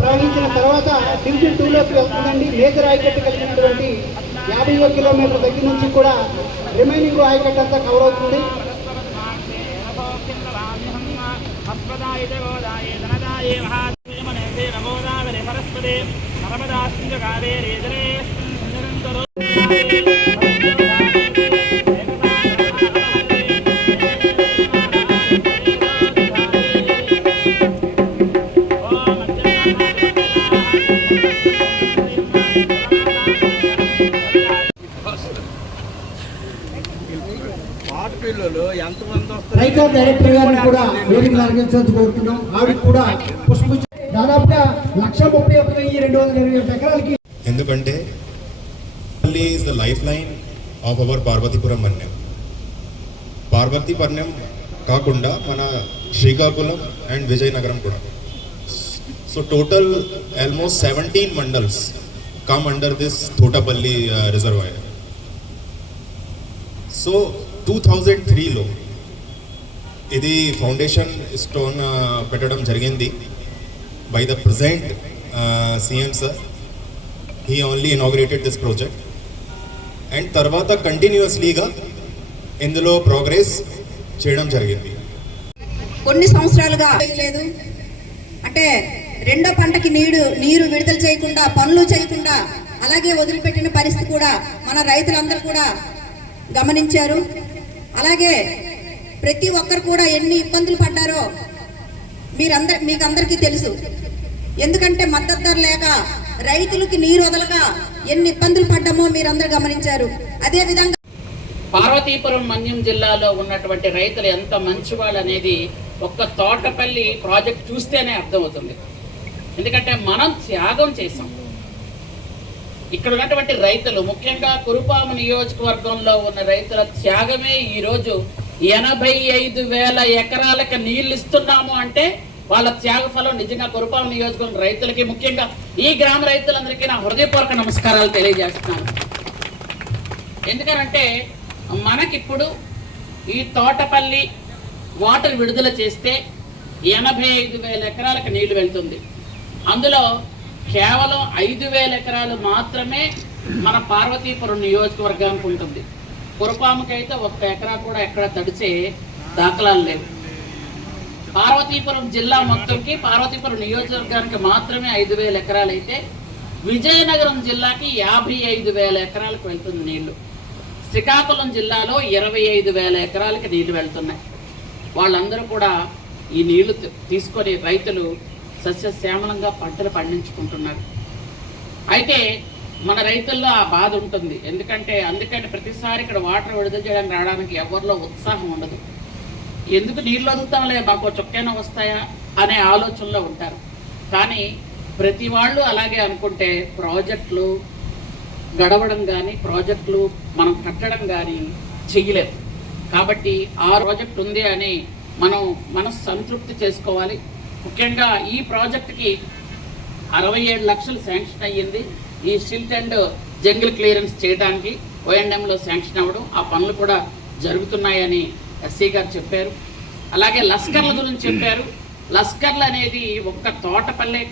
ప్రయాణించిన తర్వాత డివిజన్ 2లోకి వెళ్తుందండి. మేజర్ ఆయకట్టు కలిగినటువంటి 50 కిలోమీటర్ల దగ్గర నుంచి కూడా రిమైనింగ్ ఆయకట్టు అంతా కవర్ అవుతుంది. రైతు డైరెక్టర్ గారిని కూడా వేదిక అలంకరించవచ్చు కోరుతున్నాం. ఆవిడ కూడా పుష్పించి దాదాపుగా 1,31,227 ఎకరాలకి. ఎందుకంటే is the life line of our Parvathipuram Manyam. Parvathipuram కాకుండా మన శ్రీకాకుళం అండ్ విజయనగరం కూడా. So total almost 17 mandals come under this Thotapalli reservoir. So 2003లో ఇది ఫౌండేషన్ స్టోన్ పెట్టడం జరిగింది by the present CM sir. He only inaugurated this project and తర్వాత కంటిన్యూస్లీగా ఇందులో ప్రోగ్రెస్ చేయడం జరిగింది. కొన్ని సంవత్సరాలుగా లేదు అంటే రెండో పంటకి నీరు విడుదల చేయకుండా, పనులు చేయకుండా అలాగే వదిలిపెట్టిన పరిస్థితి కూడా మన రైతులందరూ కూడా గమనించారు. అలాగే ప్రతి ఒక్కరు కూడా ఎన్ని ఇబ్బందులు పడ్డారో మీకు అందరికీ తెలుసు. ఎందుకంటే మద్దతు ధర లేక రైతులకి నీరు వదలక ఎన్ని ఇబ్బందులు పడ్డామో మీరందరూ గమనించారు. అదే విధంగా పార్వతీపురం మన్యం జిల్లాలో ఉన్నటువంటి రైతులు ఎంత మంచివాళ్ళు అనేది ఒక్క తోటపల్లి ప్రాజెక్ట్ చూస్తేనే అర్థమవుతుంది. ఎందుకంటే మనం త్యాగం చేసాం. ఇక్కడ ఉన్నటువంటి రైతులు, ముఖ్యంగా కురుపాము నియోజకవర్గంలో ఉన్న రైతుల త్యాగమే ఈరోజు 85,000 ఎకరాలకు నీళ్ళు ఇస్తున్నాము అంటే వాళ్ళ త్యాగ ఫలం నిజంగా కురుపాము నియోజకవర్గం రైతులకి, ముఖ్యంగా ఈ గ్రామ రైతులందరికీ నా హృదయపూర్వక నమస్కారాలు తెలియజేస్తున్నాను. ఎందుకనంటే మనకిప్పుడు ఈ తోటపల్లి వాటర్ విడుదల చేస్తే 85,000 ఎకరాలకు నీళ్లు వెళ్తుంది. అందులో కేవలం 5,000 ఎకరాలు మాత్రమే మన పార్వతీపురం నియోజకవర్గానికి ఉంటుంది. కురుపాముకైతే 1 ఎకరా కూడా ఎక్కడ తడిచే దాఖలాలు లేవు. పార్వతీపురం జిల్లా మొత్తంకి, పార్వతీపురం నియోజకవర్గానికి మాత్రమే 5,000 ఎకరాలు అయితే విజయనగరం జిల్లాకి 55,000 ఎకరాలకు వెళ్తుంది నీళ్లు. శ్రీకాకుళం జిల్లాలో 25,000 ఎకరాలకి నీళ్లు వెళ్తున్నాయి. వాళ్ళందరూ కూడా ఈ నీళ్లు తీసుకొని రైతులు సస్యశ్యామలంగా పంటలు పండించుకుంటున్నారు. అయితే మన రైతుల్లో ఆ బాధ ఉంటుంది. అందుకని ప్రతిసారి ఇక్కడ వాటర్ విడుదల చేయడానికి రావడానికి ఎవరిలో ఉత్సాహం ఉండదు. ఎందుకు నీళ్ళు వదులుతాంలే, మాకు చొక్కైనా వస్తాయా అనే ఆలోచనలో ఉంటారు. కానీ ప్రతి వాళ్ళు అలాగే అనుకుంటే ప్రాజెక్టులు గడవడం కానీ, ప్రాజెక్టులు మనం కట్టడం కానీ చెయ్యలేదు. కాబట్టి ఆ ప్రాజెక్ట్ ఉంది అని మనం మనసు సంతృప్తి చేసుకోవాలి. ముఖ్యంగా ఈ ప్రాజెక్టుకి 67 లక్షలు శాంక్షన్ అయ్యింది ఈ సిల్ట్ అండ్ జంగిల్ క్లియరెన్స్ చేయడానికి ఓఎండ్ఎంలో శాంక్షన్ అవ్వడం, ఆ పనులు కూడా జరుగుతున్నాయని ఎస్సీ గారు చెప్పారు. అలాగే లస్కర్ల గురించి చెప్పారు. లస్కర్లు అనేది ఒక్క తోటపల్లె